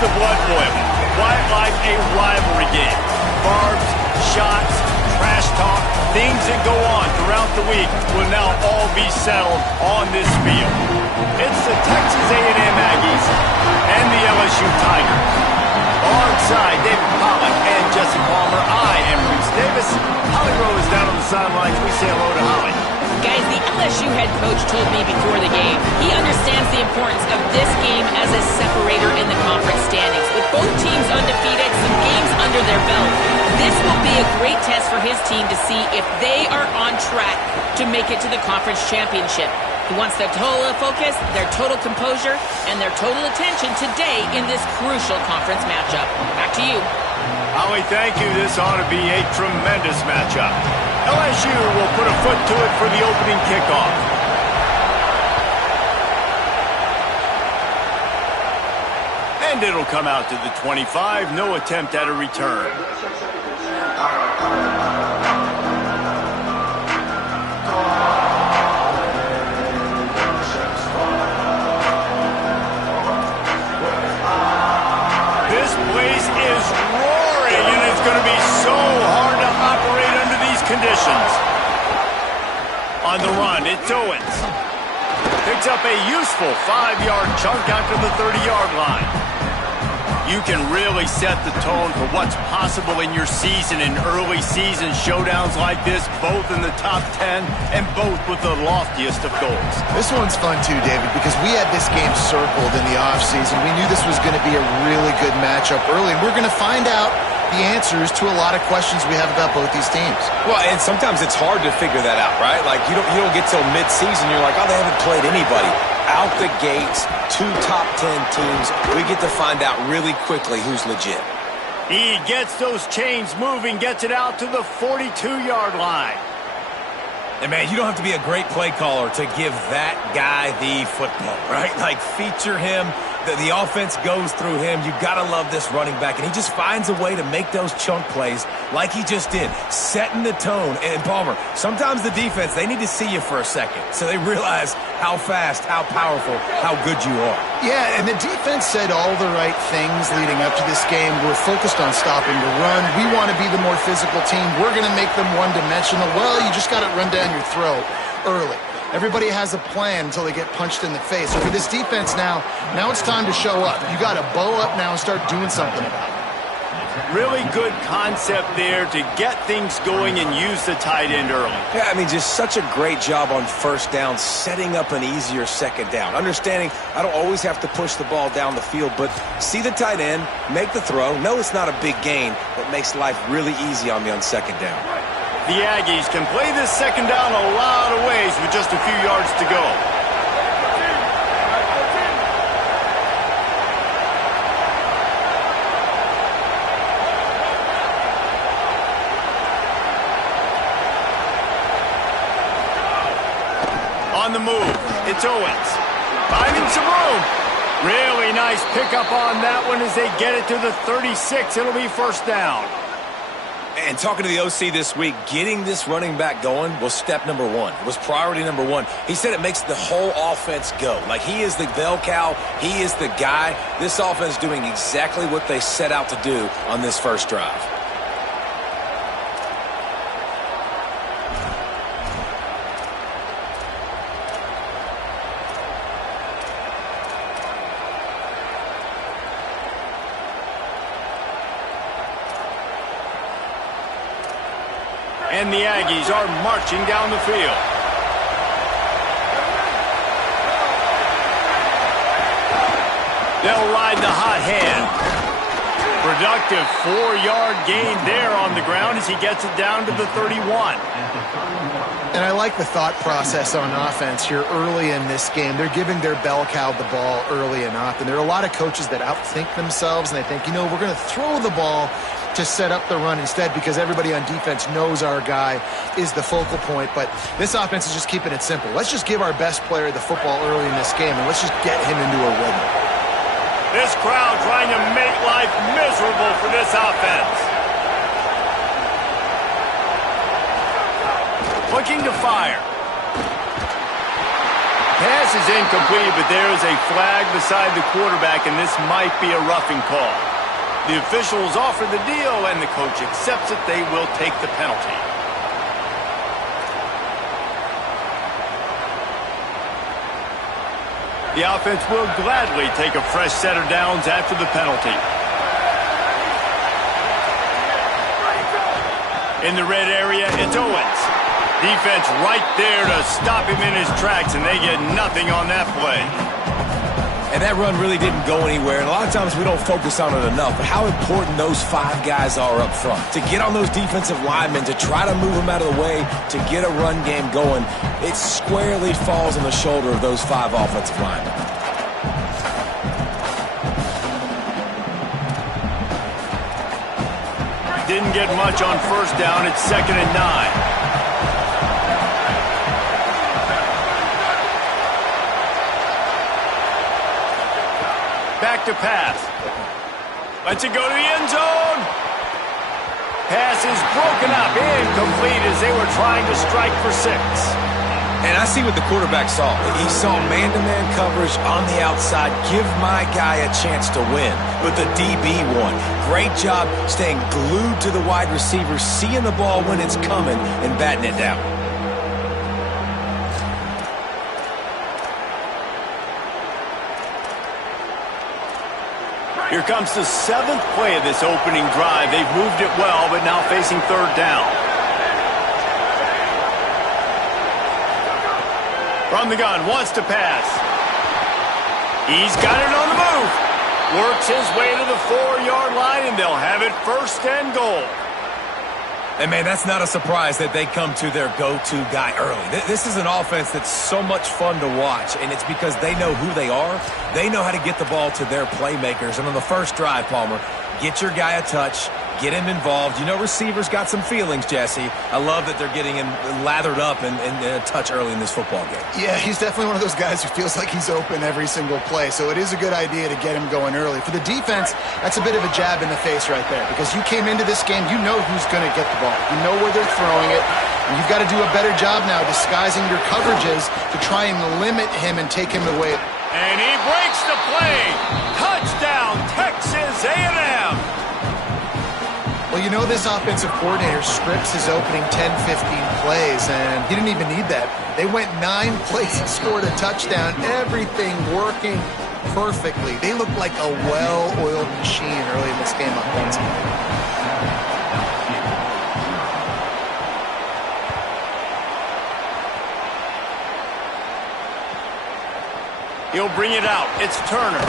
the blood boiling. Quite like a rivalry game. Barbs, shots, trash talk, things that go on throughout the week will now all be settled on this field. It's the Texas A&M Aggies and the LSU Tigers. Alongside David Pollack and Jesse Palmer, I am Reese Davis. Holly Rowe is down on the sidelines. We say hello to Holly. Guys, the LSU head coach told me before the game he understands the importance of this game as a separator in the conference standings. With both teams undefeated, some games under their belt, this will be a great test for his team to see if they are on track to make it to the conference championship. He wants their total focus, their total composure, and their total attention today in this crucial conference matchup. Back to you. Holly, thank you. This ought to be a tremendous matchup. LSU will put a foot to it for the opening kickoff. And it'll come out to the 25. No attempt at a return. This place is roaring, and it's going to be so hard to operate under these conditions. On the run, it's Owens. Picks up a useful 5-yard chunk out to the 30-yard line. You can really set the tone for what's possible in your season in early season showdowns like this, both in the top 10 and both with the loftiest of goals. This one's fun too, David, because we had this game circled in the offseason. We knew this was going to be a really good matchup early, and we're going to find out the answers to a lot of questions we have about both these teams. Well, and sometimes it's hard to figure that out, right? Like, you don't get till mid-season, you're like, oh, they haven't played anybody. Out the gates, 2 top 10 teams, we get to find out really quickly who's legit. He gets those chains moving, gets it out to the 42-yard line. And, man, you don't have to be a great play caller to give that guy the football, right? Like, feature him. The offense goes through him. You got to love this running back. And he just finds a way to make those chunk plays like he just did, setting the tone. And, Palmer, sometimes the defense, they need to see you for a second so they realize how fast, how powerful, how good you are. Yeah, and the defense said all the right things leading up to this game. We're focused on stopping the run. We want to be the more physical team. We're going to make them one-dimensional. Well, you just got to run down your throat early. Everybody has a plan until they get punched in the face. So for this defense now it's time to show up. You got to bow up now and start doing something about it. Really good concept there to get things going and use the tight end early. Yeah, I mean, just such a great job on first down, setting up an easier second down. Understanding I don't always have to push the ball down the field, but see the tight end, make the throw. No, it's not a big gain, but makes life really easy on me on second down. The Aggies can play this second down a lot of ways with just a few yards to go. On the move, it's Owens. Finding some room. Really nice pickup on that one as they get it to the 36. It'll be first down. And talking to the OC this week, getting this running back going was step number 1. It was priority number 1. He said it makes the whole offense go. Like, he is the bell cow. He is the guy. This offense doing exactly what they set out to do on this first drive. And the Aggies are marching down the field. They'll ride the hot hand. Productive 4-yard gain there on the ground as he gets it down to the 31. And I like the thought process on offense here early in this game. They're giving their bell cow the ball early and often. There are a lot of coaches that outthink themselves, and they think, we're going to throw the ball to set up the run instead because everybody on defense knows our guy is the focal point. But this offense is just keeping it simple. Let's just give our best player the football early in this game, and let's just get him into a rhythm. This crowd trying to make life miserable for this offense. Looking to fire. Pass pass is incomplete, but there is a flag beside the quarterback, and this might be a roughing call. The officials offer the deal, and the coach accepts it. They will take the penalty. The offense will gladly take a fresh set of downs after the penalty. In the red area, it's Owens. Defense right there to stop him in his tracks, and they get nothing on that play. And that run really didn't go anywhere, and a lot of times we don't focus on it enough, but how important those 5 guys are up front. To get on those defensive linemen, to try to move them out of the way, to get a run game going, it squarely falls on the shoulder of those 5 offensive linemen. Didn't get much on first down. It's 2nd and 9. Back to pass. Lets it go to the end zone. Pass is broken up. Incomplete as they were trying to strike for 6. And I see what the quarterback saw. He saw man-to-man coverage on the outside. Give my guy a chance to win. But the DB won. Great job staying glued to the wide receiver, seeing the ball when it's coming, and batting it down. Here comes the 7th play of this opening drive. They've moved it well, but now facing 3rd down. From the gun, wants to pass. He's got it on the move. Works his way to the 4-yard line, and they'll have it 1st and goal. And, man, that's not a surprise that they come to their go-to guy early. This is an offense that's so much fun to watch, and it's because they know who they are. They know how to get the ball to their playmakers. And on the first drive, Palmer, get your guy a touch, get him involved. You know receivers got some feelings, Jesse. I love that they're getting him lathered up and a touch early in this football game. Yeah, he's definitely one of those guys who feels like he's open every single play, so it is a good idea to get him going early. For the defense, that's a bit of a jab in the face right there, because you came into this game, you know who's going to get the ball. You know where they're throwing it, and you've got to do a better job now disguising your coverages to try and limit him and take him away. And he breaks the play. Touchdown, Texas A&M. Well, you know this offensive coordinator scripts his opening 10, 15 plays, and he didn't even need that. They went 9 plays and scored a touchdown, everything working perfectly. They looked like a well-oiled machine early in this game offensively. He'll bring it out. It's Turner.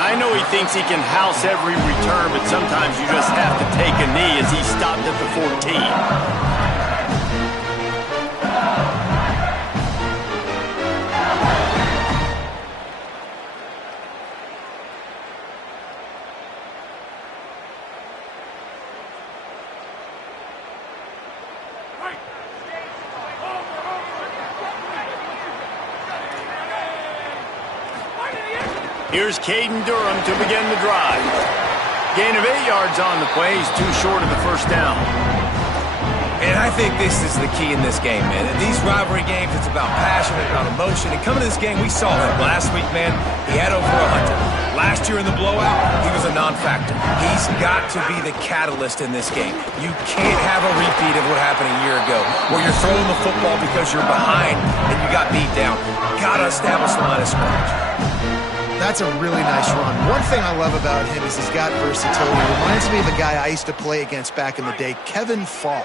I know he thinks he can house every return, but sometimes you just have to take a knee as he stopped at the 14. Here's Caden Durham to begin the drive. Gain of 8 yards on the play. He's too short of the first down. And I think this is the key in this game, man. In these rivalry games, it's about passion, it's about emotion. And coming to this game, we saw him last week, man. He had over 100. Last year in the blowout, he was a non-factor. He's got to be the catalyst in this game. You can't have a repeat of what happened a year ago, where you're throwing the football because you're behind and you got beat down. Got to establish the line of scrimmage. That's a really nice run. One thing I love about him is he's got versatility. It reminds me of a guy I used to play against back in the day, Kevin Falk.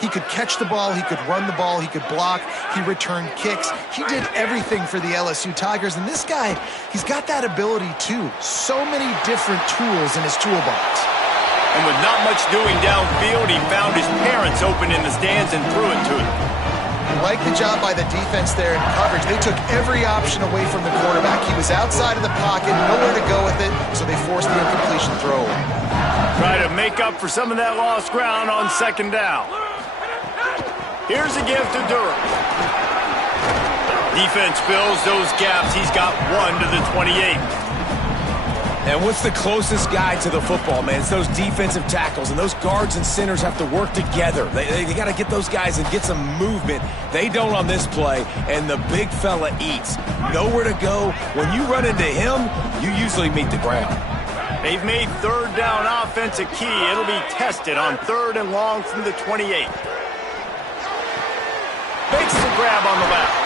He could catch the ball, he could run the ball, he could block, he returned kicks. He did everything for the LSU Tigers, and this guy, he's got that ability too. So many different tools in his toolbox. And with not much doing downfield, he found his parents open in the stands and threw it to him. Like the job by the defense there in coverage. They took every option away from the quarterback. He was outside of the pocket, nowhere to go with it, so they forced the incompletion throwaway. Try to make up for some of that lost ground on second down. Here's a give to Durham. Defense fills those gaps. He's got 1 to the 28. And what's the closest guy to the football, man? It's those defensive tackles, and those guards and centers have to work together. They got to get those guys and get some movement. They don't on this play, and the big fella eats. Nowhere to go. When you run into him, you usually meet the ground. They've made third down offense a key. It'll be tested on 3rd and long from the 28. Makes the grab on the left.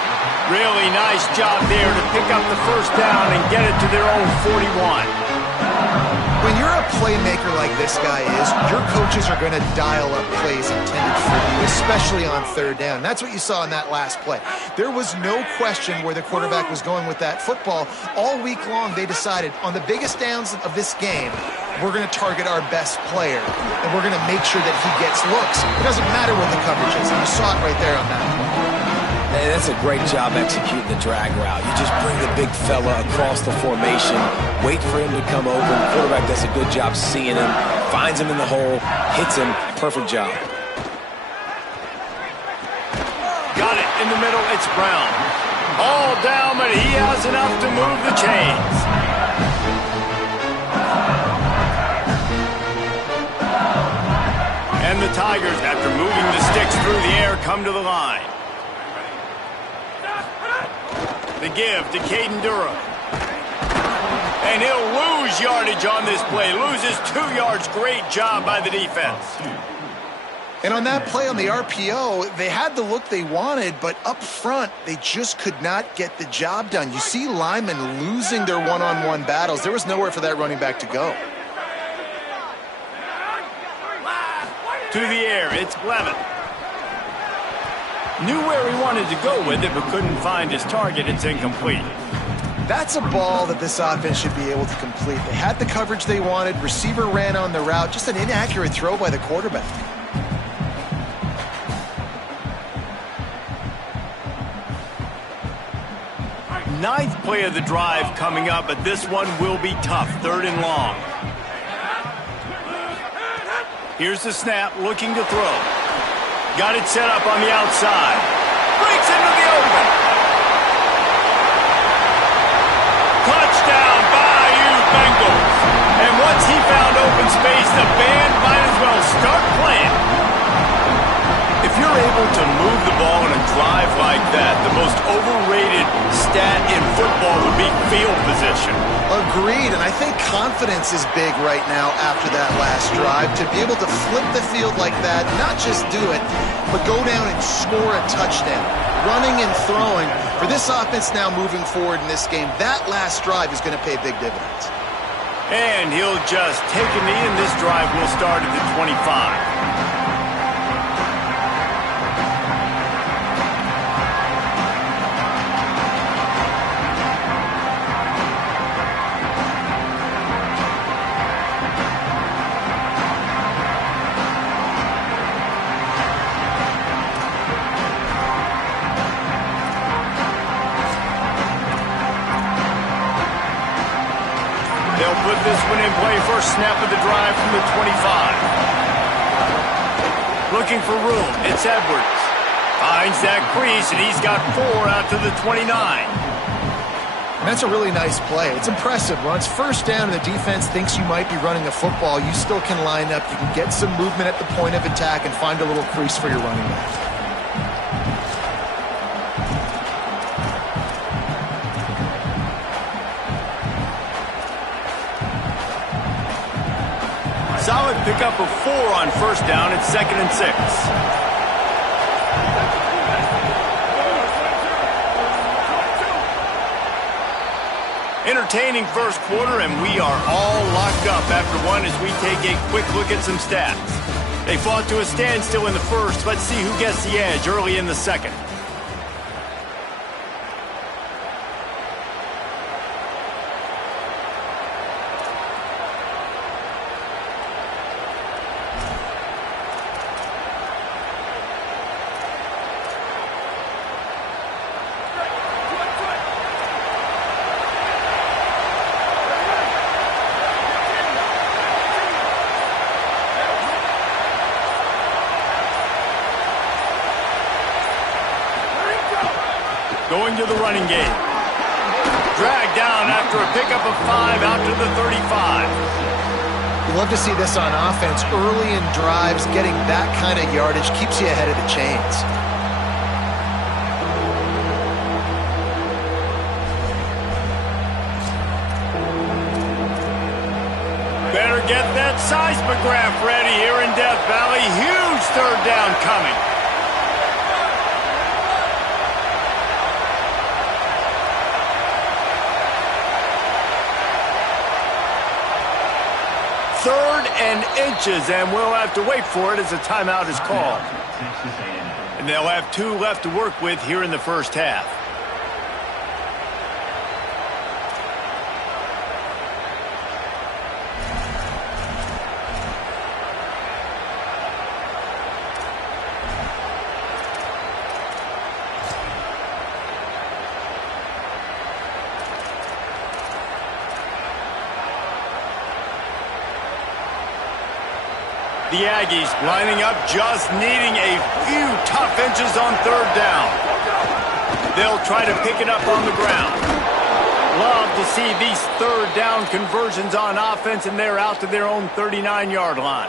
Really nice job there to pick up the first down and get it to their own 41. When you're a playmaker like this guy is, your coaches are going to dial up plays intended for you, especially on 3rd down. That's what you saw in that last play. There was no question where the quarterback was going with that football. All week long, they decided on the biggest downs of this game, we're going to target our best player, and we're going to make sure that he gets looks. It doesn't matter what the coverage is, and you saw it right there on that play. Hey, that's a great job executing the drag route. You just bring the big fella across the formation, wait for him to come over. The quarterback does a good job seeing him, finds him in the hole, hits him. Perfect job. Got it in the middle. It's Brown. All down, but he has enough to move the chains. And the Tigers, after moving the sticks through the air, come to the line. The give to Caden Durham. And he'll lose yardage on this play. Loses 2 yards. Great job by the defense. And on that play on the RPO, they had the look they wanted, but up front, they just could not get the job done. You see linemen losing their one-on-one battles. There was nowhere for that running back to go. To the air, it's Levin. Knew where he wanted to go with it, but couldn't find his target. It's incomplete. That's a ball that this offense should be able to complete. They had the coverage they wanted. Receiver ran on the route. Just an inaccurate throw by the quarterback. Ninth play of the drive coming up, but this one will be tough. 3rd and long. Here's the snap, looking to throw. Got it set up on the outside. Breaks into the open. Touchdown, Bayou Bengals. And once he found open space, the band might as well start playing. If you're able to move the ball in a drive like that, the most overrated stat in football would be field position. Agreed, and I think confidence is big right now after that last drive. To be able to flip the field like that, not just do it, but go down and score a touchdown. Running and throwing. For this offense now moving forward in this game, that last drive is going to pay big dividends. And he'll just take a knee, and this drive will start at the 25. They'll put this one in play. First snap of the drive from the 25. Looking for room. It's Edwards. Finds that crease, and he's got 4 out to the 29. And that's a really nice play. It's impressive. Once first down and the defense thinks you might be running a football, you still can line up. You can get some movement at the point of attack and find a little crease for your running back. Solid pickup of 4 on first down. It's 2nd and 6. Entertaining first quarter, and we are all locked up after one as we take a quick look at some stats. They fought to a standstill in the first. Let's see who gets the edge early in the second. Going to the running game. Dragged down after after a pickup of 5 out to the 35. You love to see this on offense. Early in drives, getting that kind of yardage keeps you ahead of the chains. Better get that seismograph ready here in Death Valley. Huge third down coming. Third and inches, and we'll have to wait for it as a timeout is called. And they'll have 2 left to work with here in the first half. The Aggies lining up, just needing a few tough inches on third down. They'll try to pick it up on the ground. Love to see these third down conversions on offense, and they're out to their own 39-yard line.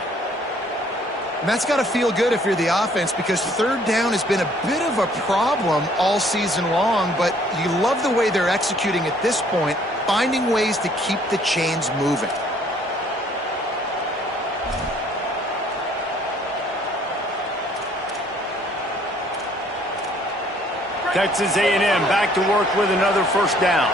And that's got to feel good if you're the offense, because third down has been a bit of a problem all season long, but you love the way they're executing at this point, finding ways to keep the chains moving. Texas A&M back to work with another first down.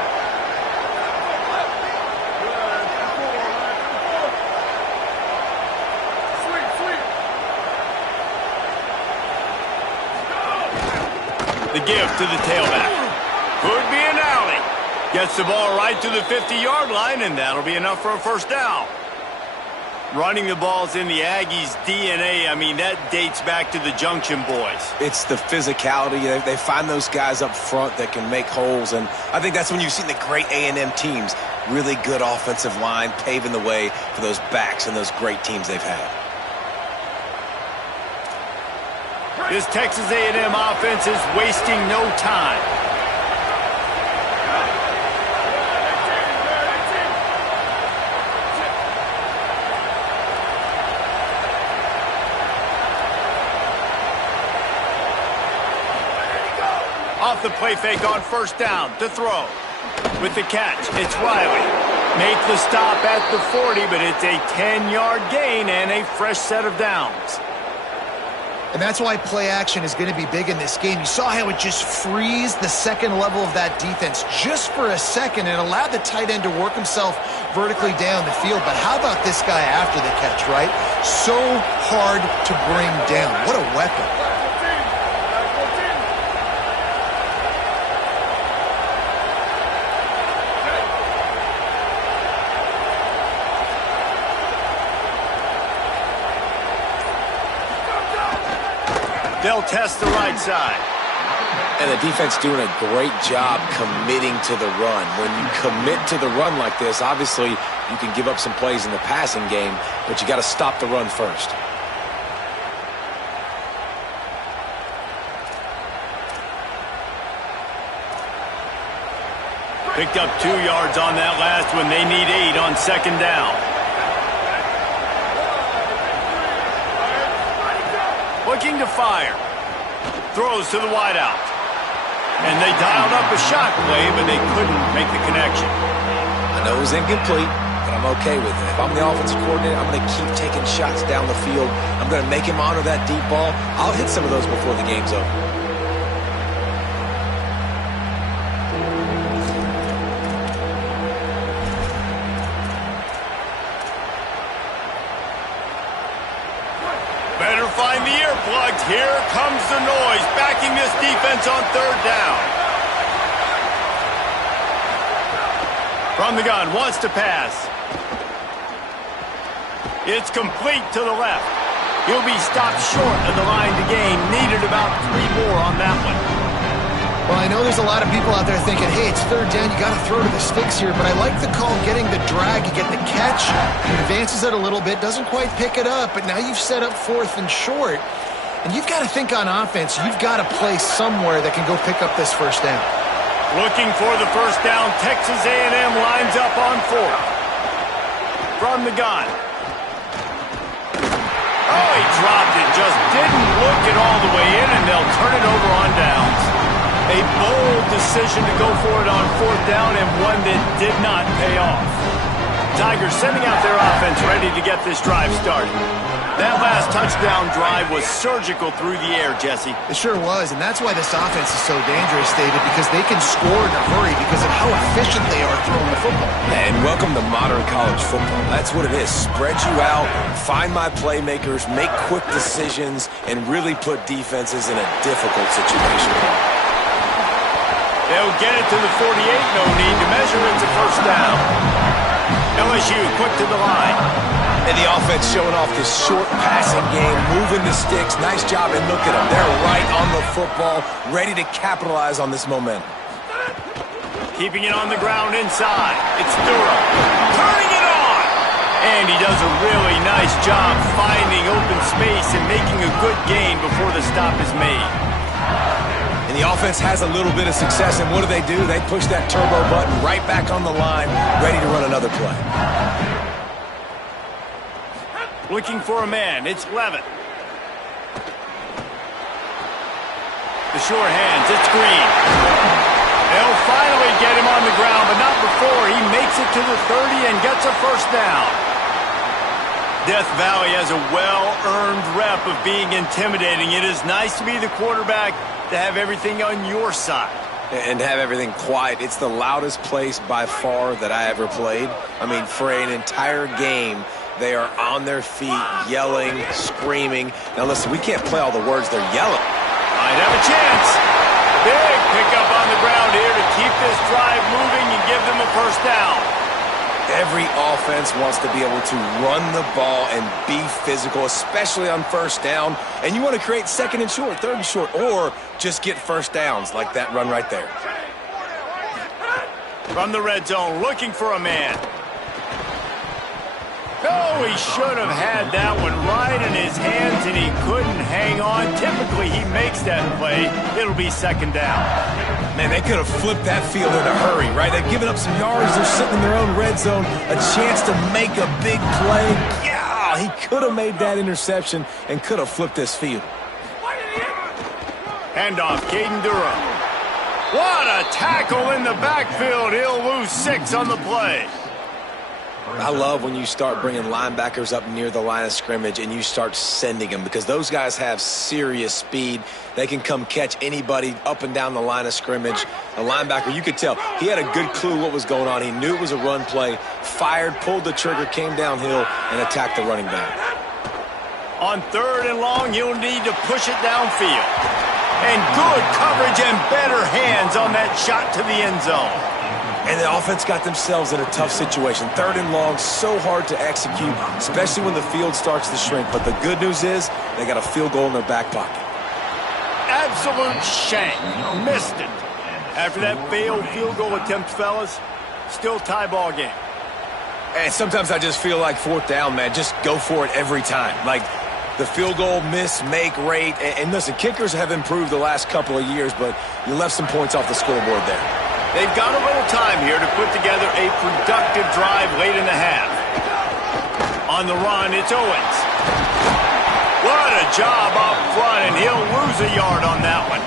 The give to the tailback. Could be an alley. Gets the ball right to the 50-yard line, and that'll be enough for a first down. Running the ball's in the Aggies' DNA. I mean, that dates back to the Junction boys. It's the physicality. They find those guys up front that can make holes, and I think that's when you've seen the great A&M teams. Really good offensive line, paving the way for those backs and those great teams they've had. This Texas A&M offense is wasting no time. Off the play fake on first down to throw. With the catch, it's Riley. Make the stop at the 40, but it's a 10-yard gain and a fresh set of downs. And that's why play action is going to be big in this game. You saw how it just frees the second level of that defense just for a second and allowed the tight end to work himself vertically down the field. But how about this guy after the catch, right? So hard to bring down. What a weapon. They'll test the right side. And the defense doing a great job committing to the run. When you commit to the run like this, obviously you can give up some plays in the passing game, but you got to stop the run first. Picked up 2 yards on that last one. They need 8 on second down. Looking to fire. Throws to the wideout. And they dialed up a shot play, but they couldn't make the connection. I know it was incomplete, but I'm okay with it. If I'm the offensive coordinator, I'm going to keep taking shots down the field. I'm going to make him honor that deep ball. I'll hit some of those before the game's over. Better find the earplugs. Here comes the noise, backing this defense on third down. From the gun, wants to pass. It's complete to the left. He'll be stopped short of the line to gain. Needed about 3 more on that one. Well, I know there's a lot of people out there thinking, hey, it's third down, you got to throw to the sticks here, but I like the call getting the drag. You get the catch, advances it a little bit, doesn't quite pick it up, but now you've set up 4th and short, and you've got to think on offense, you've got to play somewhere that can go pick up this first down. Looking for the first down. Texas A&M lines up on 4th. From the gun. Oh, he dropped it. Just didn't look it all the way in, and they'll turn it over on downs. A bold decision to go for it on 4th down, and one that did not pay off. Tigers sending out their offense ready to get this drive started. That last touchdown drive was surgical through the air, Jesse. It sure was, and that's why this offense is so dangerous, David, because they can score in a hurry because of how efficient they are throwing the football. And welcome to modern college football. That's what it is. Spread you out, find my playmakers, make quick decisions, and really put defenses in a difficult situation. They'll get it to the 48, no need to measure. It's a first down. LSU quick to the line. And the offense showing off this short passing game, moving the sticks. Nice job, and look at them. They're right on the football, ready to capitalize on this momentum. Keeping it on the ground inside. It's Durham. Turning it on! And he does a really nice job finding open space and making a good gain before the stop is made. And the offense has a little bit of success, and what do? They push that turbo button right back on the line, ready to run another play. Looking for a man. It's Levitt. The short hands. It's Green. They'll finally get him on the ground, but not before. He makes it to the 30 and gets a first down. Death Valley has a well-earned rep of being intimidating. It is nice to be the quarterback, to have everything on your side. And have everything quiet. It's the loudest place by far that I ever played. I mean, for an entire game, they are on their feet, yelling, screaming. Now listen, we can't play all the words they're yelling. Might have a chance. Big pickup on the ground here to keep this drive moving and give them a first down. Every offense wants to be able to run the ball and be physical, especially on first down. And you want to create second and short, third and short, or just get first downs like that run right there. From the red zone, looking for a man. Oh, he should have had that one right in his hands, and he couldn't hang on. Typically, he makes that play. It'll be second down. Man, they could have flipped that field in a hurry, right? They've given up some yards. They're sitting in their own red zone. A chance to make a big play. Yeah, he could have made that interception and could have flipped this field. Handoff, Caden Durham. What a tackle in the backfield. He'll lose 6 on the play. I love when you start bringing linebackers up near the line of scrimmage and you start sending them, because those guys have serious speed. They can come catch anybody up and down the line of scrimmage. A linebacker, you could tell, he had a good clue what was going on. He knew it was a run play, fired, pulled the trigger, came downhill, and attacked the running back. On 3rd and long, you'll need to push it downfield. And good coverage and better hands on that shot to the end zone. And the offense got themselves in a tough situation. 3rd and long, so hard to execute, especially when the field starts to shrink. But the good news is they got a field goal in their back pocket. Absolute shank. Missed it. After that failed field goal attempt, fellas, still tie ball game. And sometimes I just feel like 4th down, man, just go for it every time. Like the field goal miss, make rate. And listen, kickers have improved the last couple of years, but you left some points off the scoreboard there. They've got a little time here to put together a productive drive late in the half. On the run, it's Owens. What a job up front, and he'll lose a yard on that one.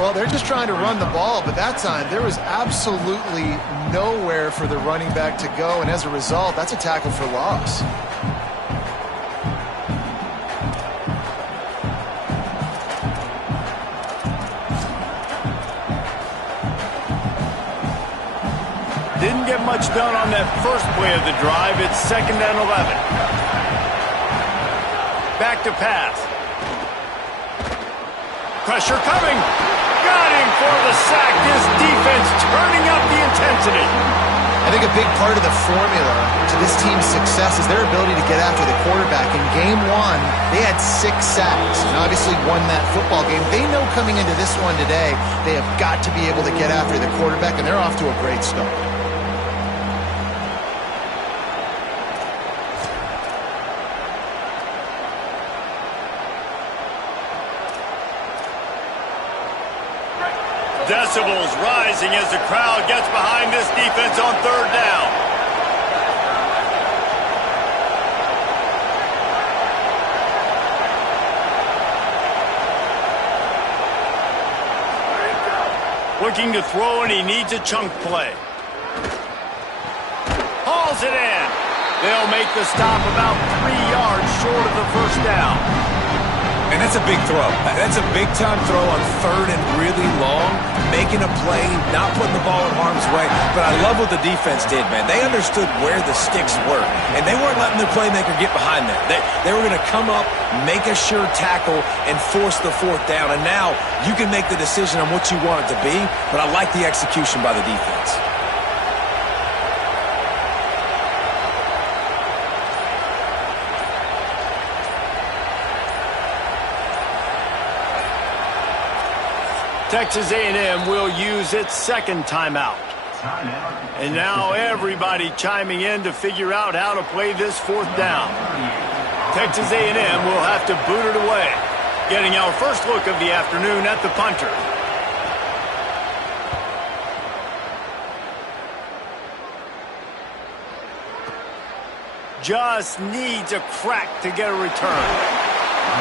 Well, they're just trying to run the ball, but that time there was absolutely nowhere for the running back to go, and as a result, that's a tackle for loss. Didn't get much done on that first play of the drive. It's 2nd and 11. Back to pass. Pressure coming. Got him for the sack. This defense turning up the intensity. I think a big part of the formula to this team's success is their ability to get after the quarterback. In game 1, they had 6 sacks and obviously won that football game. They know coming into this one today, they have got to be able to get after the quarterback, and they're off to a great start. decibels rising as the crowd gets behind this defense on third down. Looking to throw, and he needs a chunk play. Hauls it in. They'll make the stop about 3 yards short of the first down. And that's a big throw. That's a big-time throw on third and really long, making a play, not putting the ball in harm's way. But I love what the defense did, man. They understood where the sticks were, and they weren't letting their playmaker get behind them. They were going to come up, make a sure tackle, and force the fourth down. And now you can make the decision on what you want it to be, but I like the execution by the defense. Texas A&M will use its second timeout. And now everybody chiming in to figure out how to play this fourth down. Texas A&M will have to boot it away. Getting our first look of the afternoon at the punter. Just needs a crack to get a return.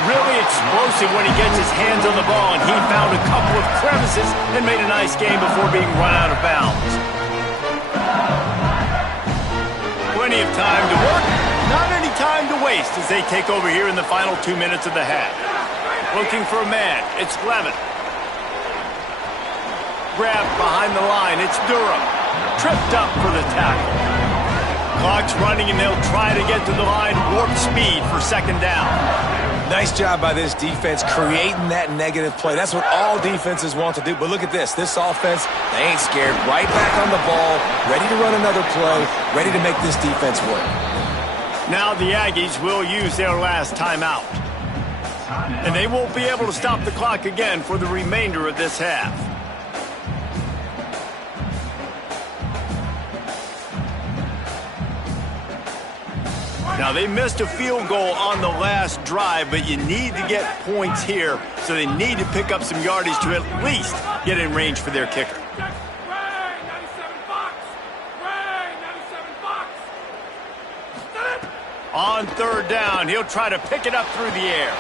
Really explosive when he gets his hands on the ball, and he found a couple of crevices and made a nice game before being run out of bounds. Plenty of time to work, not any time to waste as they take over here in the final 2 minutes of the half. Looking for a man, it's Levin. Grabbed behind the line, it's Durham. Tripped up for the tackle. Clock's running, and they'll try to get to the line, warp speed for second down. Nice job by this defense creating that negative play. That's what all defenses want to do. But look at this. This offense, they ain't scared. Right back on the ball, ready to run another play, ready to make this defense work. Now the Aggies will use their last timeout. And they won't be able to stop the clock again for the remainder of this half. Now, they missed a field goal on the last drive, but you need to get points here, so they need to pick up some yardage to at least get in range for their kicker. On third down, he'll try to pick it up through the air.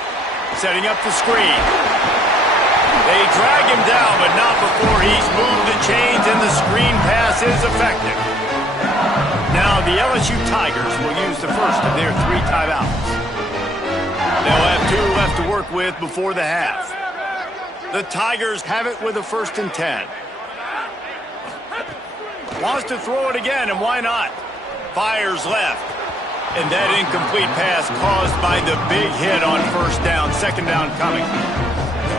Setting up the screen. They drag him down, but not before he's moved the chains, and the screen pass is effective. Now the LSU Tigers will use the first of their 3 timeouts. They'll have 2 left to work with before the half. The Tigers have it with a 1st and 10. Wants to throw it again, and why not? Fires left. And that incomplete pass caused by the big hit on first down. Second down coming.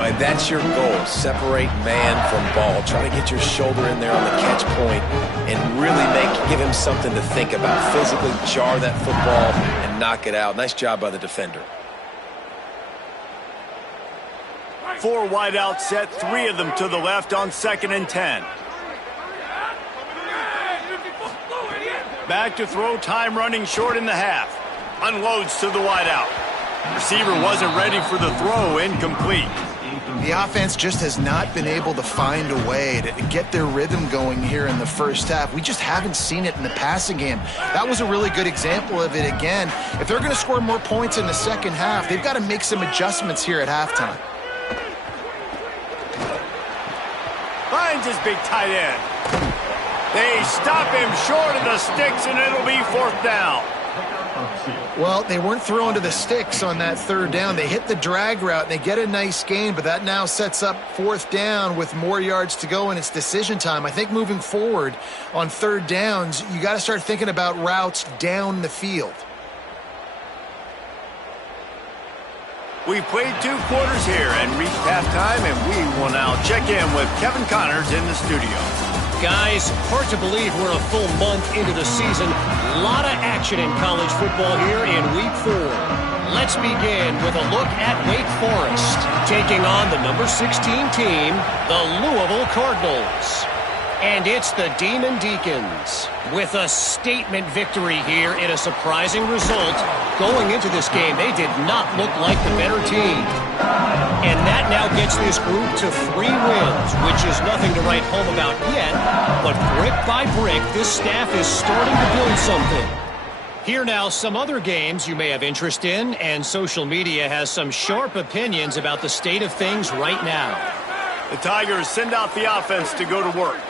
And that's your goal. Separate man from ball. Try to get your shoulder in there on the catch point and really give him something to think about. Physically jar that football and knock it out. Nice job by the defender. 4 wideouts set, 3 of them to the left on 2nd and 10. Back to throw, time running short in the half. Unloads to the wideout. Receiver wasn't ready for the throw, incomplete. The offense just has not been able to find a way to get their rhythm going here in the first half. We just haven't seen it in the passing game. That was a really good example of it again. If they're going to score more points in the second half, they've got to make some adjustments here at halftime. Finds his big tight end. They stop him short of the sticks, and it'll be 4th down. Well, they weren't throwing to the sticks on that third down. They hit the drag route, and they get a nice gain, but that now sets up 4th down with more yards to go, and it's decision time. I think moving forward on third downs, you got to start thinking about routes down the field. We've played 2 quarters here and reached halftime, and we will now check in with Kevin Connors in the studio. Guys, hard to believe we're a full month into the season. A lot of action in college football here in Week 4. Let's begin with a look at Wake Forest, taking on the number 16 team, the Louisville Cardinals. And it's the Demon Deacons with a statement victory here in a surprising result. Going into this game, they did not look like the better team. And that now gets this group to 3 wins, which is nothing to write home about yet. But brick by brick, this staff is starting to build something. Here now, some other games you may have interest in, and social media has some sharp opinions about the state of things right now. The Tigers send out the offense to go to work.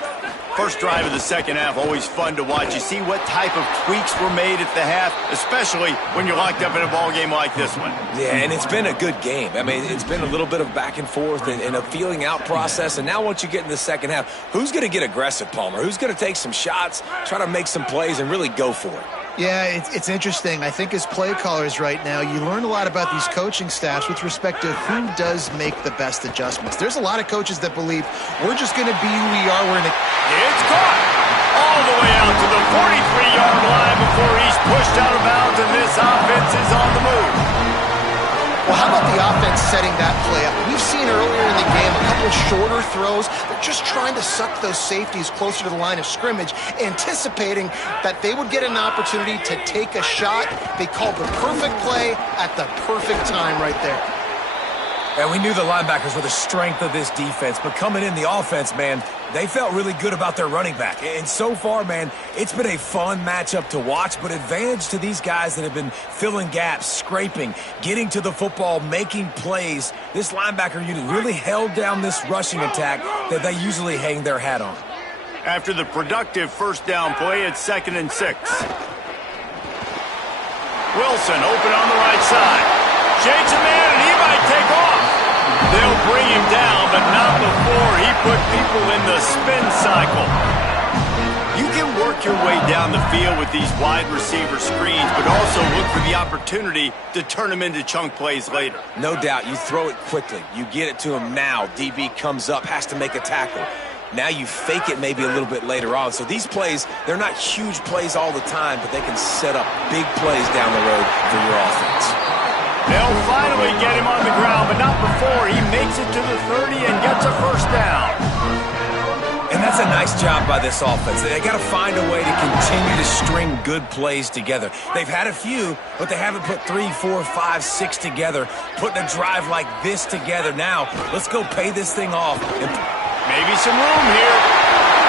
First drive of the second half, always fun to watch. You see what type of tweaks were made at the half, especially when you're locked up in a ball game like this one. Yeah, and it's been a good game. I mean, it's been a little bit of back and forth and a feeling out process. And now once you get in the second half, who's going to get aggressive, Palmer? Who's going to take some shots, try to make some plays, and really go for it? Yeah, it's interesting. I think as play callers right now, you learn a lot about these coaching staffs with respect to who does make the best adjustments. There's a lot of coaches that believe we're just going to be who we are. It's caught all the way out to the 43-yard line before he's pushed out of bounds, and this offense is on the move. Well, how about the offense setting that play up? We've seen earlier in the game a couple shorter throws. They're just trying to suck those safeties closer to the line of scrimmage, anticipating that they would get an opportunity to take a shot. They called the perfect play at the perfect time right there. And we knew the linebackers were the strength of this defense, but coming in the offense, man, they felt really good about their running back. And so far, man, it's been a fun matchup to watch, but advantage to these guys that have been filling gaps, scraping, getting to the football, making plays. This linebacker unit really held down this rushing attack that they usually hang their hat on. After the productive first down play, it's 2nd and 6. Wilson open on the right side. Shakes a man, and he might take off. They'll bring him down, but not before he put people in the spin cycle. You can work your way down the field with these wide receiver screens, but also look for the opportunity to turn them into chunk plays later. No doubt, you throw it quickly. You get it to him now. DB comes up, has to make a tackle. Now you fake it maybe a little bit later on. So these plays, they're not huge plays all the time, but they can set up big plays down the road for your offense. They'll finally get him on the ground, but not before he makes it to the 30 and gets a first down. And that's a nice job by this offense. They got to find a way to continue to string good plays together. They've had a few, but they haven't put 3, 4, 5, 6 together, putting a drive like this together. Now, let's go pay this thing off. And maybe some room here.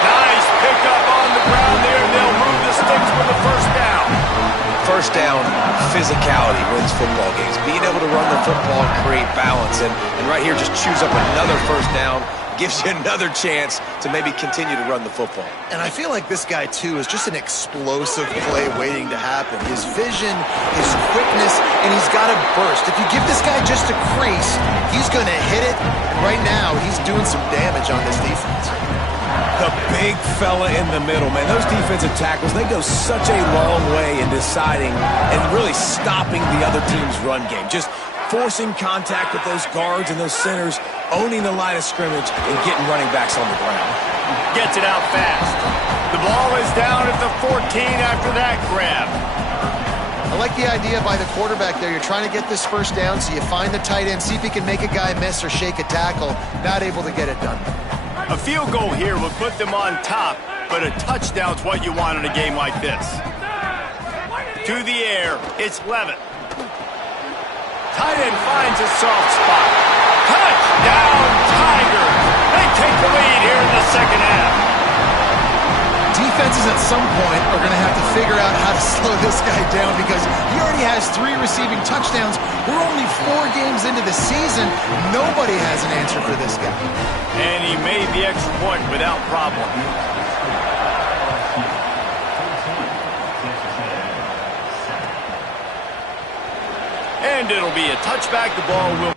Nice pick up on the ground there. They'll move the sticks for the first down. First down, physicality wins football games. Being able to run the football and create balance. And right here, just choose up another first down. Gives you another chance to maybe continue to run the football. And I feel like this guy, too, is just an explosive play waiting to happen. His vision, his quickness, and he's got a burst. If you give this guy just a crease, he's going to hit it. And right now, he's doing some damage on this defense. The big fella in the middle, man. Those defensive tackles, they go such a long way in deciding and really stopping the other team's run game. Just forcing contact with those guards and those centers, owning the line of scrimmage, and getting running backs on the ground. Gets it out fast. The ball is down at the 14 after that grab. I like the idea by the quarterback there. You're trying to get this first down, so you find the tight end, see if he can make a guy miss or shake a tackle. Not able to get it done. A field goal here would put them on top, but a touchdown's what you want in a game like this. To the air, it's Levitt. Tight end finds a soft spot. Touchdown, Tigers! They take the lead here in the second half. Defenses at some point are going to have to figure out how to slow this guy down because he already has 3 receiving touchdowns. We're only 4 games into the season. Nobody has an answer for this guy. And he made the extra point without problem. And it'll be a touchback. The ball will...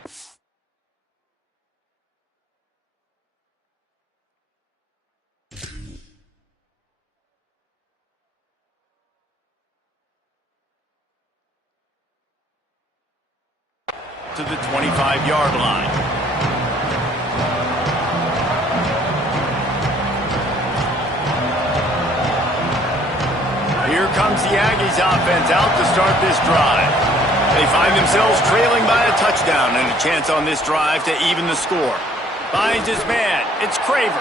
to the 25-yard line. Here comes the Aggies offense out to start this drive. They find themselves trailing by a touchdown and a chance on this drive to even the score. Finds his man. It's Craver.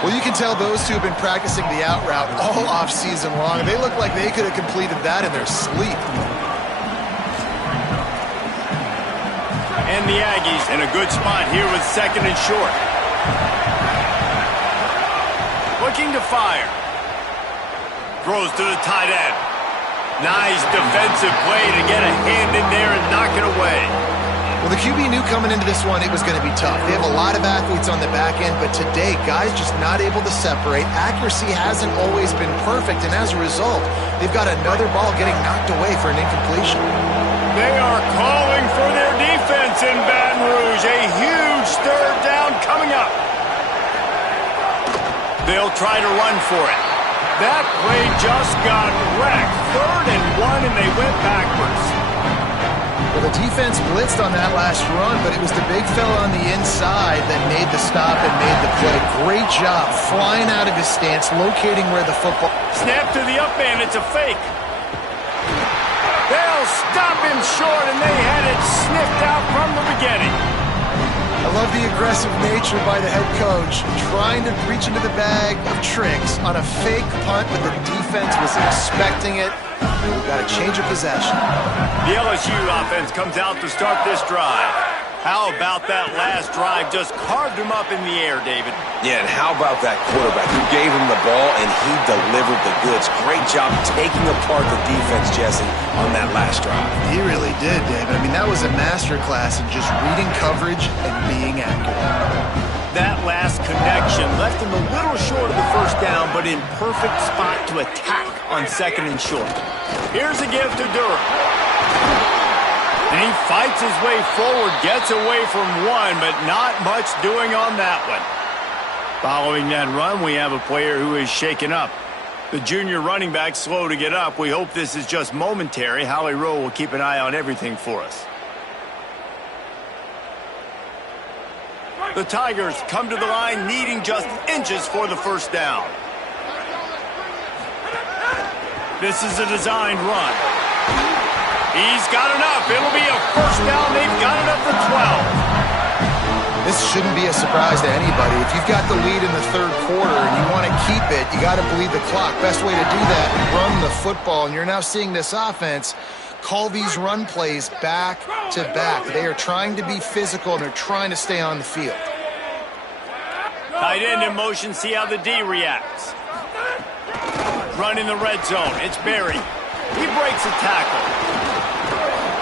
Well, you can tell those two have been practicing the out route all off-season long. They look like they could have completed that in their sleep. And the Aggies in a good spot here with 2nd and short. Looking to fire. Throws to the tight end. Nice defensive play to get a hand in there and knock it away. Well, the QB knew coming into this one it was going to be tough. They have a lot of athletes on the back end, but today, guys just not able to separate. Accuracy hasn't always been perfect, and as a result, they've got another ball getting knocked away for an incompletion. They are calling for their defense in Baton Rouge. A huge 3rd down coming up. They'll try to run for it. That play just got wrecked. 3rd and 1, and they went backwards. Well, the defense blitzed on that last run, but it was the big fella on the inside that made the stop and made the play. Great job flying out of his stance, locating where the football... Snap to the up man. It's a fake. They'll stop him short, and they had it sniffed out from the beginning. I love the aggressive nature by the head coach, trying to reach into the bag of tricks on a fake punt, but the defense was expecting it. We've got a change of possession. The LSU offense comes out to start this drive. How about that last drive? Just carved him up in the air, David. Yeah, and how about that quarterback who gave him the ball and he delivered the goods? Great job taking apart the defense, Jesse, on that last drive. He really did, David. I mean, that was a masterclass in just reading coverage and being accurate. That last connection left him a little short of the 1st down, but in perfect spot to attack on 2nd and short. Here's a give to Durham. And he fights his way forward, gets away from one, but not much doing on that one. Following that run, we have a player who is shaken up. The junior running back slow to get up. We hope this is just momentary. Howie Rowe will keep an eye on everything for us. The Tigers come to the line needing just inches for the 1st down. This is a designed run. He's got enough. It'll be a 1st down. They've got it up to 12. This shouldn't be a surprise to anybody. If you've got the lead in the 3rd quarter and you want to keep it, you got to bleed the clock. Best way to do that, run the football. And you're now seeing this offense call these run plays back to back. They are trying to be physical, and they're trying to stay on the field. Tight end in motion. See how the D reacts. Run in the red zone. It's Berry. He breaks a tackle.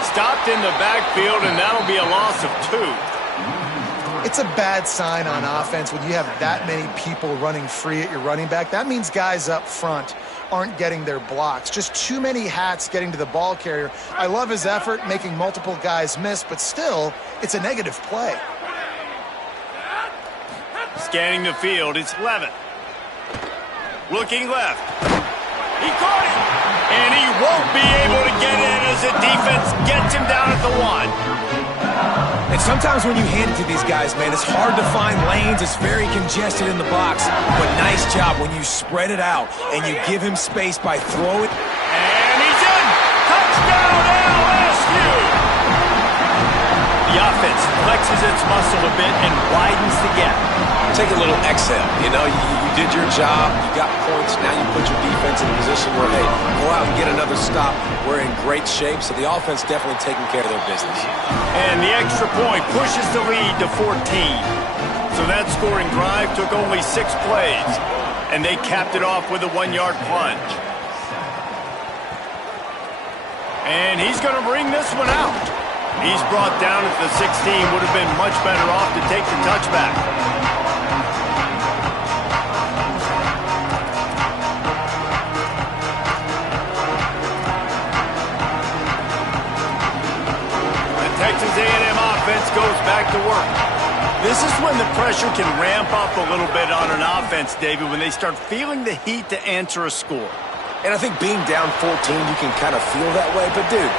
Stopped in the backfield, and that'll be a loss of 2. It's a bad sign on offense when you have that many people running free at your running back. That means guys up front aren't getting their blocks. Just too many hats getting to the ball carrier. I love his effort, making multiple guys miss, but still, it's a negative play. Scanning the field, it's Levitt. Looking left. He caught it! And he won't be able to get in as the defense gets him down at the 1. And sometimes when you hand it to these guys, man, it's hard to find lanes. It's very congested in the box. But nice job when you spread it out and you give him space by throwing. And he's in! Touchdown, LSU! The offense flexes its muscle a bit and widens the gap. Take a little exhale. You know, you did your job. You got points. Now you put your defense in a position where, hey, go out and get another stop. We're in great shape, so the offense definitely taking care of their business. And the extra point pushes the lead to 14. So that scoring drive took only 6 plays, and they capped it off with a 1-yard plunge. And he's going to bring this one out. He's brought down at the 16. Would have been much better off to take the touchback. Texas A&M offense goes back to work. This is when the pressure can ramp up a little bit on an offense, David, when they start feeling the heat to answer a score. And I think being down 14, you can kind of feel that way. But, dude,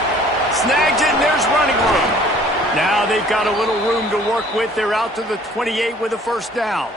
snags it, and there's running room. Now they've got a little room to work with. They're out to the 28 with a 1st down.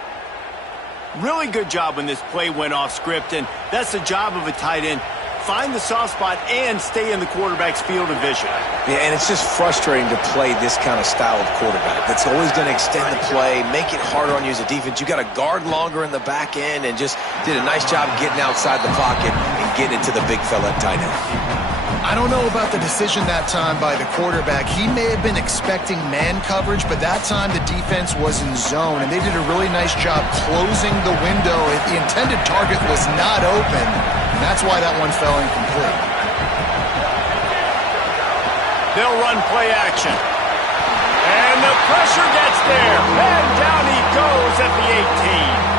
Really good job when this play went off script, and that's the job of a tight end. find the soft spot and stay in the quarterback's field of vision. Yeah, and it's just frustrating to play this kind of style of quarterback. That's always going to extend the play, make it harder on you as a defense. You got to guard longer in the back end, and just did a nice job getting outside the pocket and getting it to the big fella at tight end. I don't know about the decision that time by the quarterback. He may have been expecting man coverage, but that time the defense was in zone, and they did a really nice job closing the window. The intended target was not open, and that's why that one fell incomplete. They'll run play action. And the pressure gets there. And down he goes at the 18.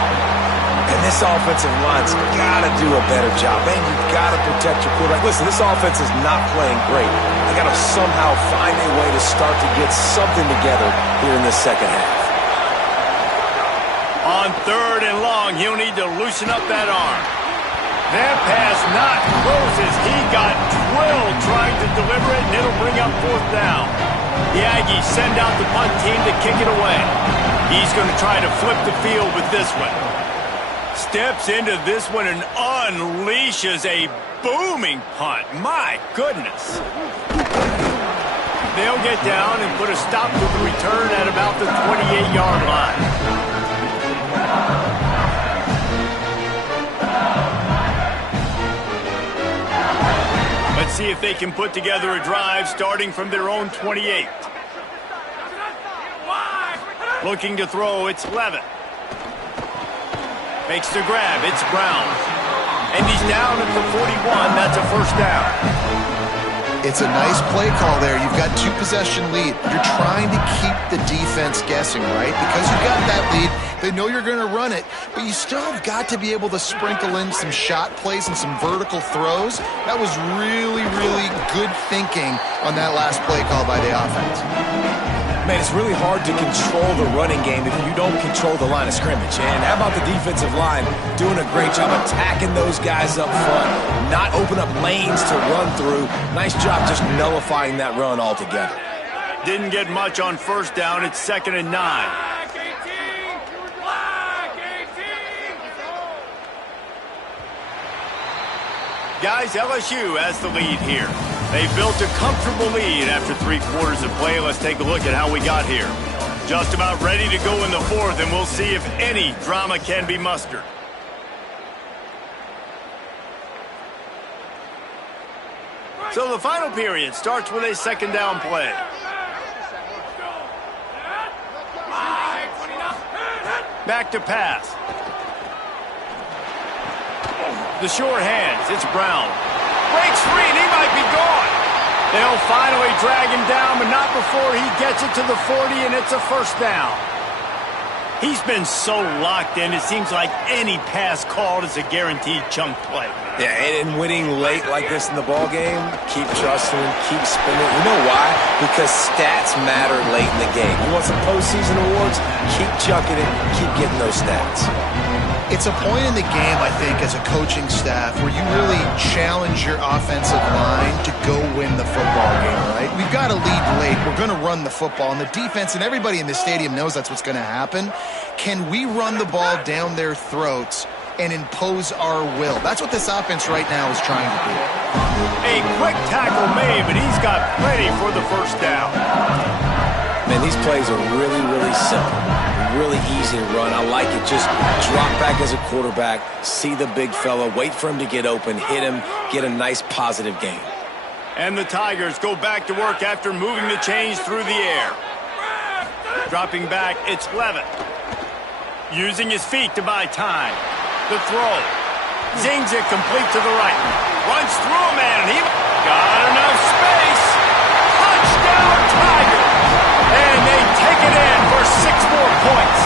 And this offensive line's got to do a better job. Man, you've got to protect your quarterback. Listen, this offense is not playing great. They got to somehow find a way to start to get something together here in the second half. On 3rd and long, he'll need to loosen up that arm. That pass not closes. He got drilled trying to deliver it, and it'll bring up 4th down. The Aggies send out the punt team to kick it away. He's going to try to flip the field with this one. Steps into this one and unleashes a booming punt. My goodness. They'll get down and put a stop to the return at about the 28-yard line. Let's see if they can put together a drive starting from their own 28. Looking to throw, it's Levitt. Makes the grab, it's Brown. And he's down at the 41, that's a 1st down. It's a nice play call there. You've got 2-possession lead. You're trying to keep the defense guessing, right? Because you've got that lead, they know you're going to run it, but you still have got to be able to sprinkle in some shot plays and some vertical throws. That was really, really good thinking on that last play call by the offense. Man, it's really hard to control the running game if you don't control the line of scrimmage. And how about the defensive line doing a great job attacking those guys up front, not open up lanes to run through. Nice job just nullifying that run altogether. Didn't get much on 1st down. It's 2nd and 9. Guys, LSU has the lead here. They built a comfortable lead after 3 quarters of play. Let's take a look at how we got here. Just about ready to go in the 4th, and we'll see if any drama can be mustered. So the final period starts with a 2nd down play. Back to pass. The short hands, it's Brown. Breaks free, and he might be gone. They'll finally drag him down, but not before he gets it to the 40, and it's a 1st down. He's been so locked in, it seems like any pass called is a guaranteed chunk play. Yeah, and winning late like this in the ball game, keep trusting him, keep spinning. You know why? Because stats matter late in the game. You want some postseason awards? Keep chucking it, keep getting those stats. It's a point in the game, I think, as a coaching staff where you really challenge your offensive line to go win the football game, right? We've got to lead late. We're going to run the football. And the defense and everybody in the stadium knows that's what's going to happen. Can we run the ball down their throats and impose our will? That's what this offense right now is trying to do. A quick tackle made, but he's got plenty for the 1st down. Man, these plays are really, really simple. Really easy to run. I like it. Just drop back as a quarterback, see the big fella, wait for him to get open, hit him, get a nice positive gain. And the Tigers go back to work after moving the chains through the air. Dropping back, it's Levitt. Using his feet to buy time. The throw. Zings it complete to the right. Runs through a man, and he got enough space. Touchdown, Tigers! And they take it in for 6 more points.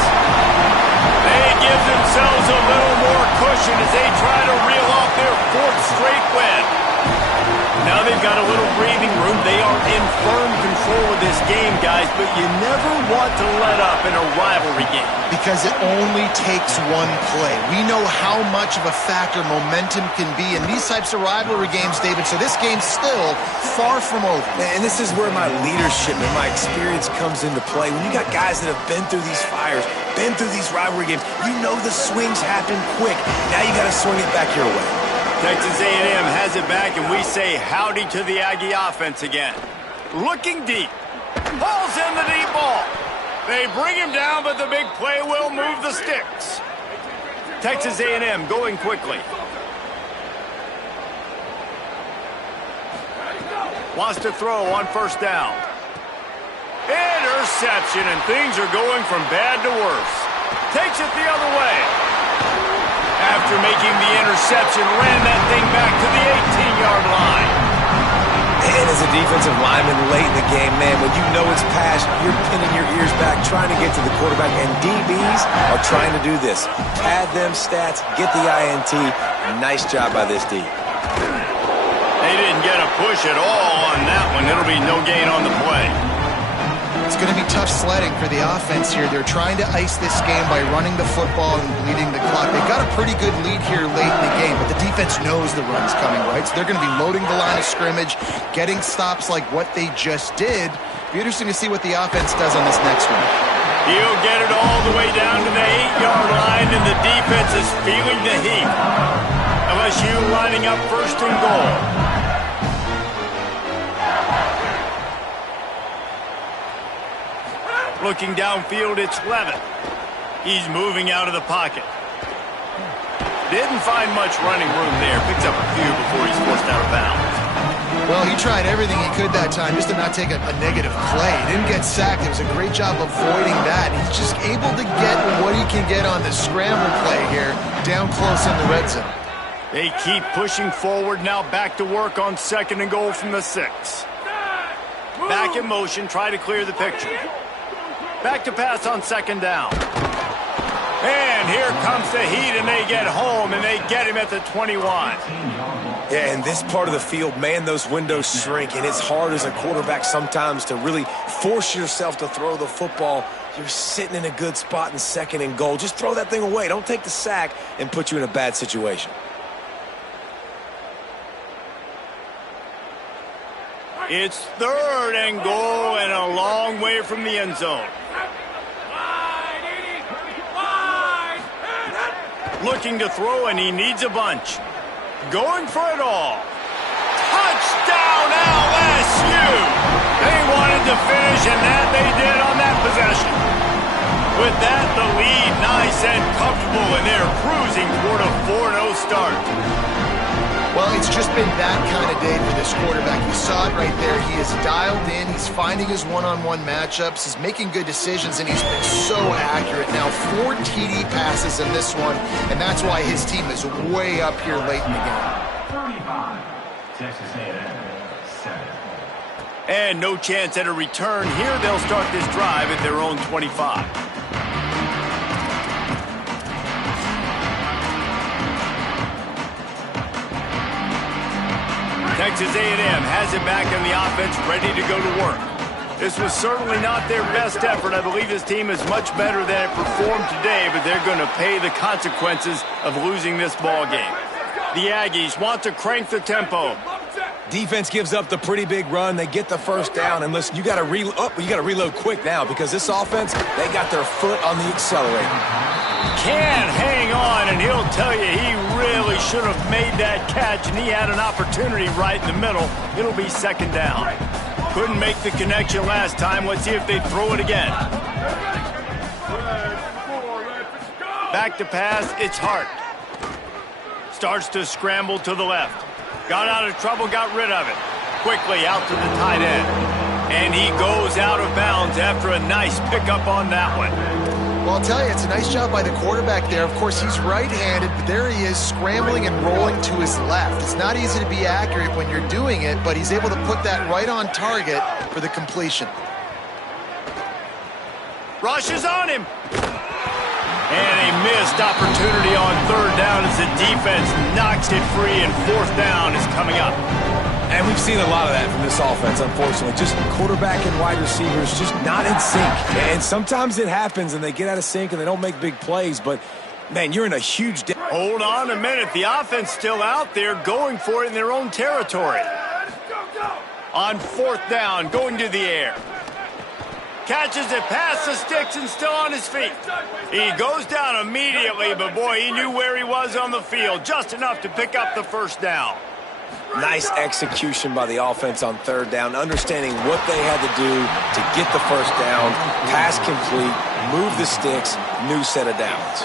They give themselves a little more cushion as they try to reel off their 4th straight win. Now they've got a little breathing room. They are in firm control of this game, guys, but you never want to let up in a rivalry game. Because it only takes one play. We know how much of a factor momentum can be in these types of rivalry games, David, so this game's still far from over. And this is where my leadership and my experience comes into play. When you got guys that have been through these fires, been through these rivalry games, you know the swings happen quick. Now you got to swing it back your way. Texas A&M has it back, and we say howdy to the Aggie offense again. Looking deep. Pulls in the deep ball. They bring him down, but the big play will move the sticks. Texas A&M going quickly. Wants to throw on first down. Interception, and things are going from bad to worse. Takes it the other way. After making the interception, ran that thing back to the 18-yard line. And as a defensive lineman late in the game, man, when you know it's past, you're pinning your ears back, trying to get to the quarterback, and DBs are trying to do this. Pad them stats, get the INT. Nice job by this D. They didn't get a push at all on that one. It'll be no gain on the play. It's going to be tough sledding for the offense here. They're trying to ice this game by running the football and bleeding the clock. They've got a pretty good lead here late in the game, but the defense knows the run's coming, right? So they're going to be loading the line of scrimmage, getting stops like what they just did. Be interesting to see what the offense does on this next one. He'll get it all the way down to the 8-yard line, and the defense is feeling the heat. LSU lining up first and goal. Looking downfield, it's Levin. He's moving out of the pocket. Didn't find much running room there. Picks up a few before he's forced out of bounds. Well, he tried everything he could that time just to not take a negative play. He didn't get sacked. It was a great job avoiding that. He's just able to get what he can get on the scramble play here, down close in the red zone. They keep pushing forward now, back to work on second and goal from the 6. Back in motion, try to clear the picture. Back to pass on second down. And here comes the heat, and they get home, and they get him at the 21. Yeah, in this part of the field, man, those windows shrink, and it's hard as a quarterback sometimes to really force yourself to throw the football. You're sitting in a good spot in second and goal. Just throw that thing away. Don't take the sack and put you in a bad situation. It's third and goal, and a long way from the end zone. Looking to throw, and he needs a bunch. Going for it all. Touchdown, LSU! They wanted to finish, and that they did on that possession. With that, the lead nice and comfortable, and they're cruising toward a 4-0 start. Well, it's just been that kind of day for this quarterback. You saw it right there. He is dialed in. He's finding his one-on-one matchups. He's making good decisions, and he's been so accurate. Now, 4 TD passes in this one, and that's why his team is way up here late in the game. 35, Texas A&M, 7. And no chance at a return. Here they'll start this drive at their own 25. Texas A&M has it back on the offense, ready to go to work. This was certainly not their best effort. I believe this team is much better than it performed today, but they're going to pay the consequences of losing this ball game. The Aggies want to crank the tempo. Defense gives up the pretty big run. They get the first down, and listen, you got to reload quick now because this offense, they got their foot on the accelerator. Can hang on, and he'll tell you he really should have made that catch, and he had an opportunity right in the middle. It'll be second down. Couldn't make the connection last time. Let's see if they throw it again. Back to pass, it's Hart. Starts to scramble to the left. Got out of trouble, got rid of it. Quickly out to the tight end. And he goes out of bounds after a nice pickup on that one. Well, I'll tell you, it's a nice job by the quarterback there. Of course, he's right-handed, but there he is scrambling and rolling to his left. It's not easy to be accurate when you're doing it, but he's able to put that right on target for the completion. Rushes on him. And a missed opportunity on third down as the defense knocks it free, and fourth down is coming up. And we've seen a lot of that from this offense, unfortunately. Just quarterback and wide receivers just not in sync. And sometimes it happens, and they get out of sync, and they don't make big plays. But, man, you're in a huge... Hold on a minute. The offense still out there going for it in their own territory. On fourth down, going to the air. Catches it past the sticks and still on his feet. He goes down immediately, but boy, he knew where he was on the field, just enough to pick up the first down. Nice execution by the offense on third down, understanding what they had to do to get the first down, pass complete, move the sticks, new set of downs.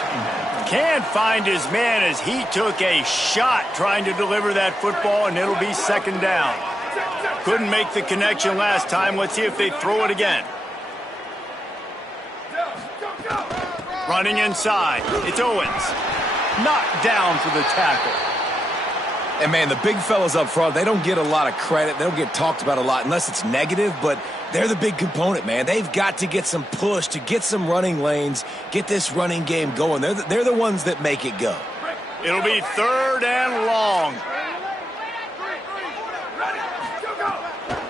Can't find his man as he took a shot trying to deliver that football, and it'll be second down. Couldn't make the connection last time. Let's see if they throw it again. Running inside. It's Owens. Knocked down for the tackle. And, man, the big fellas up front, they don't get a lot of credit. They don't get talked about a lot unless it's negative, but they're the big component, man. They've got to get some push, to get some running lanes, get this running game going. They're the ones that make it go. It'll be third and long.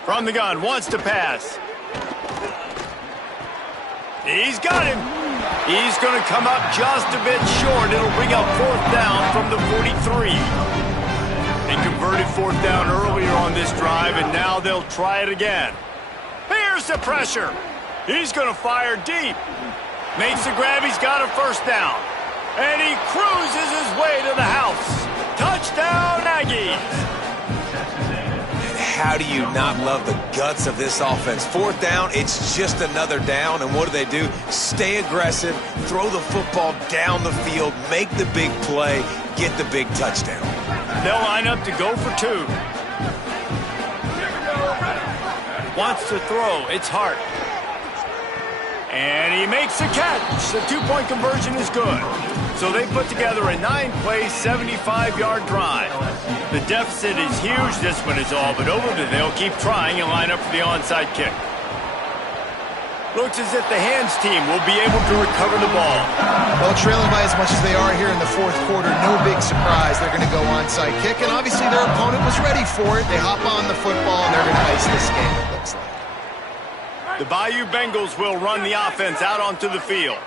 From the gun, wants to pass. He's got him. He's going to come up just a bit short. It'll bring up fourth down from the 43. They converted fourth down earlier on this drive, and now they'll try it again. Here's the pressure. He's going to fire deep. Makes the grab. He's got a first down. And he cruises his way to the house. Touchdown, Aggies. How do you not love the guts of this offense? Fourth down, it's just another down, and what do? Stay aggressive, throw the football down the field, make the big play, get the big touchdown. They'll line up to go for two. Wants to throw. It's Hart. And he makes a catch. The two-point conversion is good. So they put together a 9-play, 75-yard drive. The deficit is huge. This one is all but over, but they'll keep trying and line up for the onside kick. Looks as if the hands team will be able to recover the ball. Well, trailing by as much as they are here in the fourth quarter, no big surprise. They're going to go onside kick, and obviously their opponent was ready for it. They hop on the football, and they're going to ice this game, it looks like. The Bayou Bengals will run the offense out onto the field.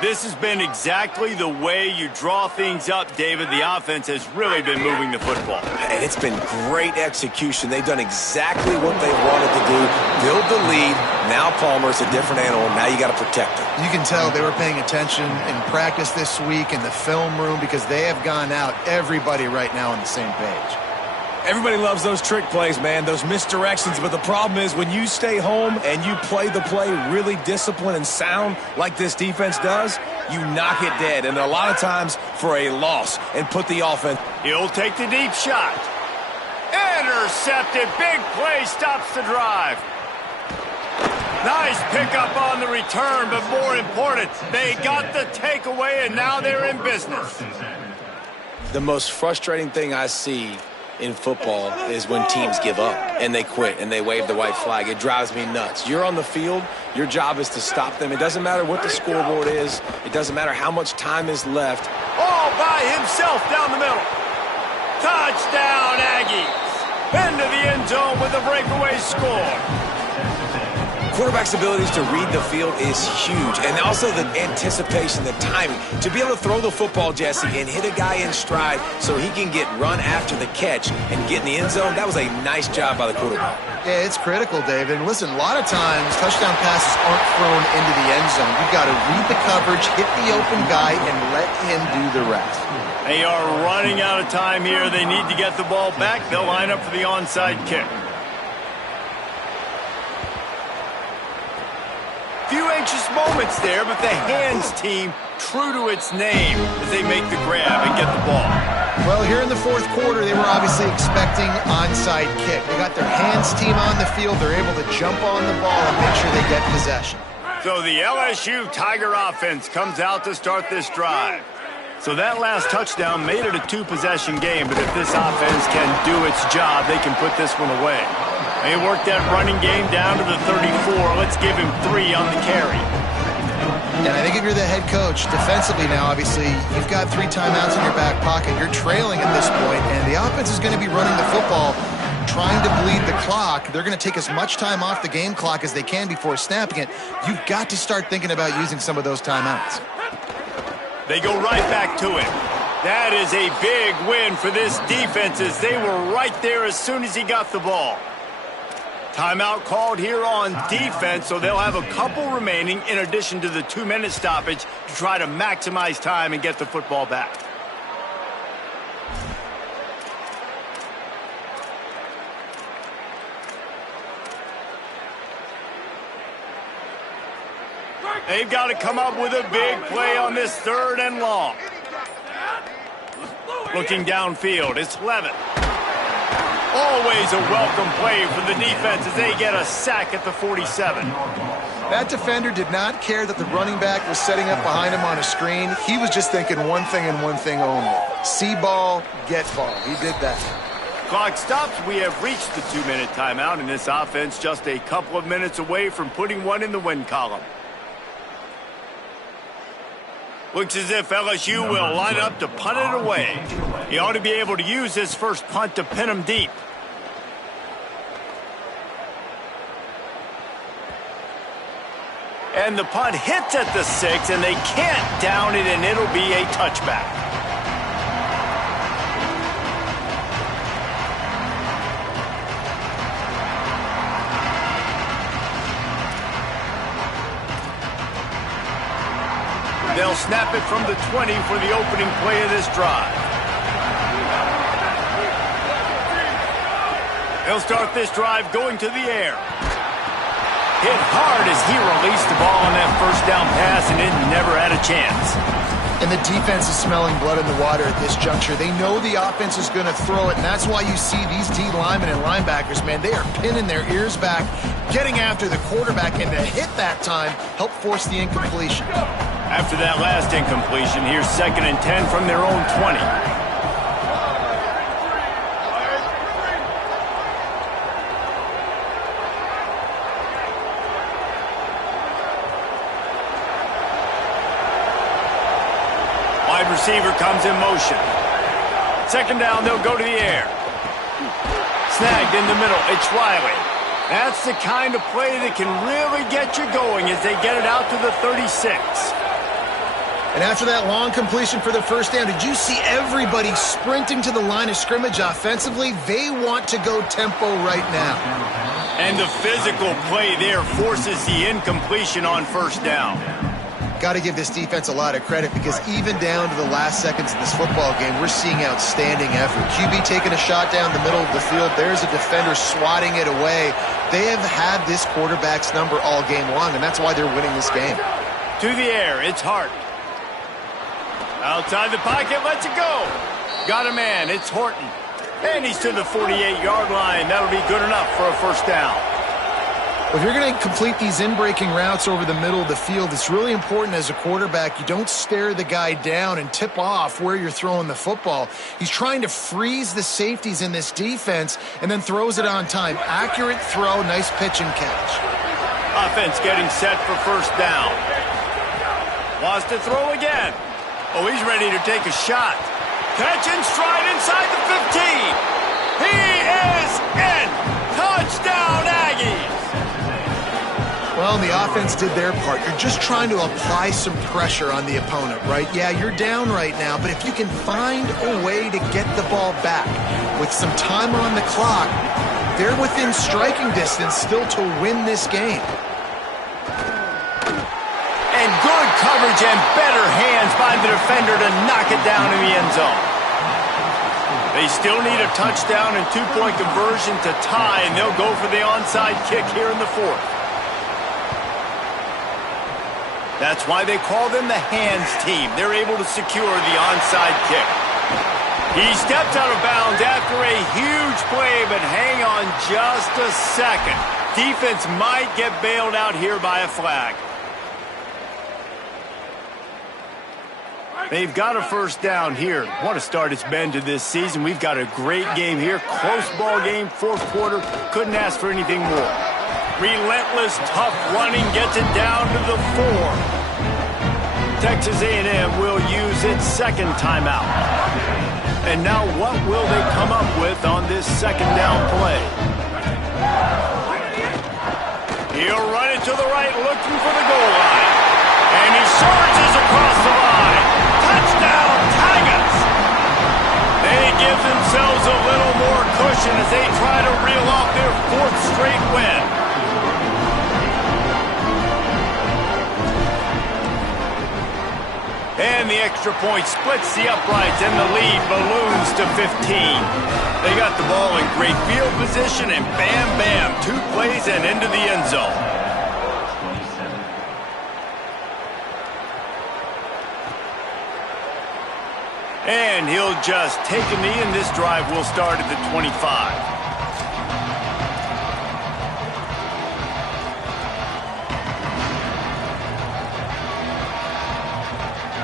This has been exactly the way you draw things up, David. The offense has really been moving the football. And it's been great execution. They've done exactly what they wanted to do. Build the lead. Now Palmer's a different animal. Now you got to protect him. You can tell they were paying attention in practice this week in the film room because they have gone out, everybody right now on the same page. Everybody loves those trick plays, man, those misdirections, but the problem is when you stay home and you play the play really disciplined and sound like this defense does, you knock it dead, and a lot of times for a loss, and put the offense. He'll take the deep shot. Intercepted. Big play stops the drive. Nice pickup on the return, but more important, they got the takeaway, and now they're in business. The most frustrating thing I see in football is when teams give up and they quit and they wave the white flag. It drives me nuts. You're on the field. Your job is to stop them. It doesn't matter what the scoreboard is. It doesn't matter how much time is left. All by himself down the middle. Touchdown, Aggies. Into the end zone with a breakaway score. Quarterback's abilities to read the field is huge, and also the anticipation, the timing. To be able to throw the football, Jesse, and hit a guy in stride so he can get run after the catch and get in the end zone, that was a nice job by the quarterback. Yeah, it's critical, David. And listen, a lot of times touchdown passes aren't thrown into the end zone. You've got to read the coverage, hit the open guy, and let him do the rest. They are running out of time here. They need to get the ball back. They'll line up for the onside kick. Few anxious moments there, but the hands team true to its name as they make the grab and get the ball. Well, here in the fourth quarter, they were obviously expecting onside kick. They got their hands team on the field. They're able to jump on the ball and make sure they get possession. So the LSU Tiger offense comes out to start this drive. So that last touchdown made it a two-possession game, but if this offense can do its job, they can put this one away. They worked that running game down to the 34. Let's give him 3 on the carry. And I think if you're the head coach, defensively now, obviously, you've got 3 timeouts in your back pocket. You're trailing at this point, and the offense is going to be running the football, trying to bleed the clock. They're going to take as much time off the game clock as they can before snapping it. You've got to start thinking about using some of those timeouts. They go right back to him. That is a big win for this defense as they were right there as soon as he got the ball. Timeout called here on defense, so they'll have a couple remaining in addition to the 2-minute stoppage to try to maximize time and get the football back. They've got to come up with a big play on this 3rd and long. Looking downfield, it's Levitt. Always a welcome play for the defense as they get a sack at the 47. That defender did not care that the running back was setting up behind him on a screen. He was just thinking one thing and one thing only. See ball, get ball. He did that. Clock stops. We have reached the 2-minute timeout, and this offense just a couple of minutes away from putting one in the win column. Looks as if LSU will line up to punt it away. He ought to be able to use his first punt to pin him deep. And the punt hits at the 6, and they can't down it, and it'll be a touchback. They'll snap it from the 20 for the opening play of this drive. They'll start this drive going to the air. Hit hard as he released the ball on that first down pass, and it never had a chance. And the defense is smelling blood in the water at this juncture. They know the offense is going to throw it, and that's why you see these D linemen and linebackers, man, they are pinning their ears back, getting after the quarterback, and to hit that time help force the incompletion. After that last incompletion, here's 2nd and 10 from their own 20. Wide receiver comes in motion. 2nd down, they'll go to the air. Snagged in the middle, it's Riley. That's the kind of play that can really get you going as they get it out to the 36. And after that long completion for the first down, did you see everybody sprinting to the line of scrimmage offensively? They want to go tempo right now. And the physical play there forces the incompletion on 1st down. Got to give this defense a lot of credit because even down to the last seconds of this football game, we're seeing outstanding effort. QB taking a shot down the middle of the field. There's a defender swatting it away. They have had this quarterback's number all game long, and that's why they're winning this game. To the air, it's Hart. Outside the pocket, lets it go. Got a man, it's Horton. And he's to the 48-yard line. That'll be good enough for a 1st down. If you're going to complete these in-breaking routes over the middle of the field, it's really important as a quarterback you don't stare the guy down and tip off where you're throwing the football. He's trying to freeze the safeties in this defense and then throws it on time. Accurate throw, nice pitch and catch. Offense getting set for 1st down. Wants to throw again. Oh, he's ready to take a shot. Catch and stride inside the 15. He is in. Touchdown, Aggies. Well, the offense did their part. You're just trying to apply some pressure on the opponent, right? Yeah, you're down right now, but if you can find a way to get the ball back with some time on the clock, they're within striking distance still to win this game. And good coverage and better hands by the defender to knock it down in the end zone. They still need a touchdown and 2-point conversion to tie, and they'll go for the onside kick here in the 4th. That's why they call them the hands team. They're able to secure the onside kick. He steps out of bounds after a huge play, but hang on just a second. Defense might get bailed out here by a flag. They've got a 1st down here. What a start it's been to this season. We've got a great game here. Close ball game, 4th quarter. Couldn't ask for anything more. Relentless, tough running gets it down to the 4. Texas A&M will use its 2nd timeout. And now what will they come up with on this 2nd down play? He'll run it to the right, looking for the goal line. And he surges across the line. Touchdown, Tigers! They give themselves a little more cushion as they try to reel off their 4th straight win. And the extra point splits the uprights, and the lead balloons to 15. They got the ball in great field position, and bam, bam, 2 plays and into the end zone. And he'll just take a knee, and this drive will start at the 25.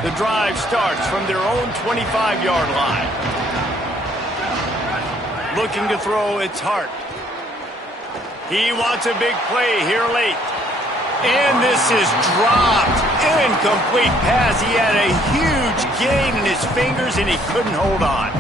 The drive starts from their own 25-yard line. Looking to throw, it's Hart. He wants a big play here late. And this is dropped. Incomplete pass. He had a huge gain in his fingers, and he couldn't hold on.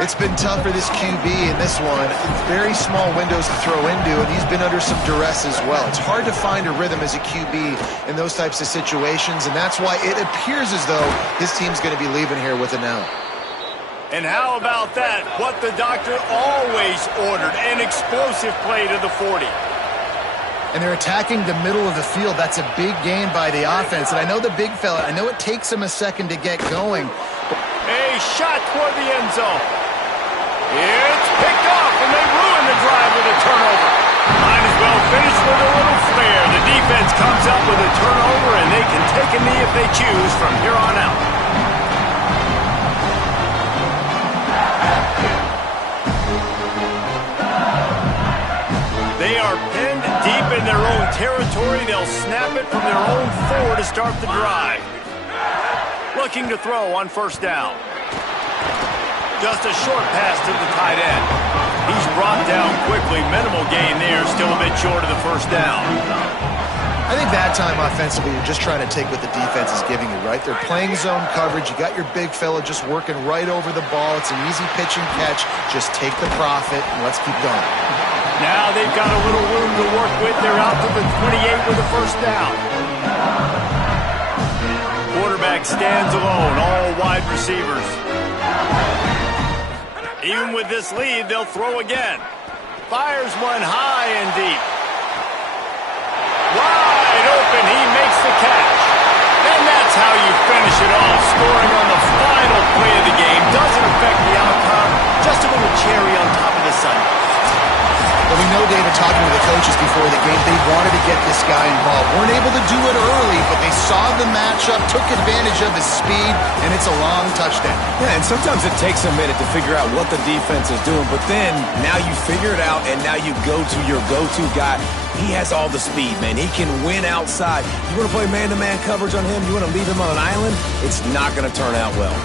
It's been tough for this QB in this one. Very small windows to throw into, and he's been under some duress as well. It's hard to find a rhythm as a QB in those types of situations, and that's why it appears as though his team's going to be leaving here with an out. And how about that? What the doctor always ordered, an explosive play to the 40. And they're attacking the middle of the field. That's a big gain by the offense. And I know the big fella, I know it takes him a second to get going. A shot toward the end zone. It's picked off, and they ruin the drive with a turnover. Might as well finish with a little flair. The defense comes up with a turnover, and they can take a knee if they choose from here on out. They are pinned deep in their own territory. They'll snap it from their own 4 to start the drive. Looking to throw on 1st down. Just a short pass to the tight end. He's brought down quickly. Minimal gain there. Still a bit short of the 1st down. I think that time offensively, you're just trying to take what the defense is giving you, right? They're playing zone coverage. You got your big fella just working right over the ball. It's an easy pitch and catch. Just take the profit, and let's keep going. Now they've got a little room to work with. They're out to the 28 with the 1st down. Quarterback stands alone, all wide receivers. Even with this lead, they'll throw again. Fires one high and deep. Wide open, he makes the catch. And that's how you finish it off, scoring on the final play of the game. Doesn't affect the outcome, just a little cherry on top of the sundae. Well, we know, David, talking to the coaches before the game, they wanted to get this guy involved. Weren't able to do it early, but they saw the matchup, took advantage of his speed, and it's a long touchdown. Yeah, and sometimes it takes a minute to figure out what the defense is doing, but then now you figure it out, and now you go to your go-to guy. He has all the speed, man. He can win outside. You want to play man-to-man coverage on him? You want to leave him on an island? It's not going to turn out well.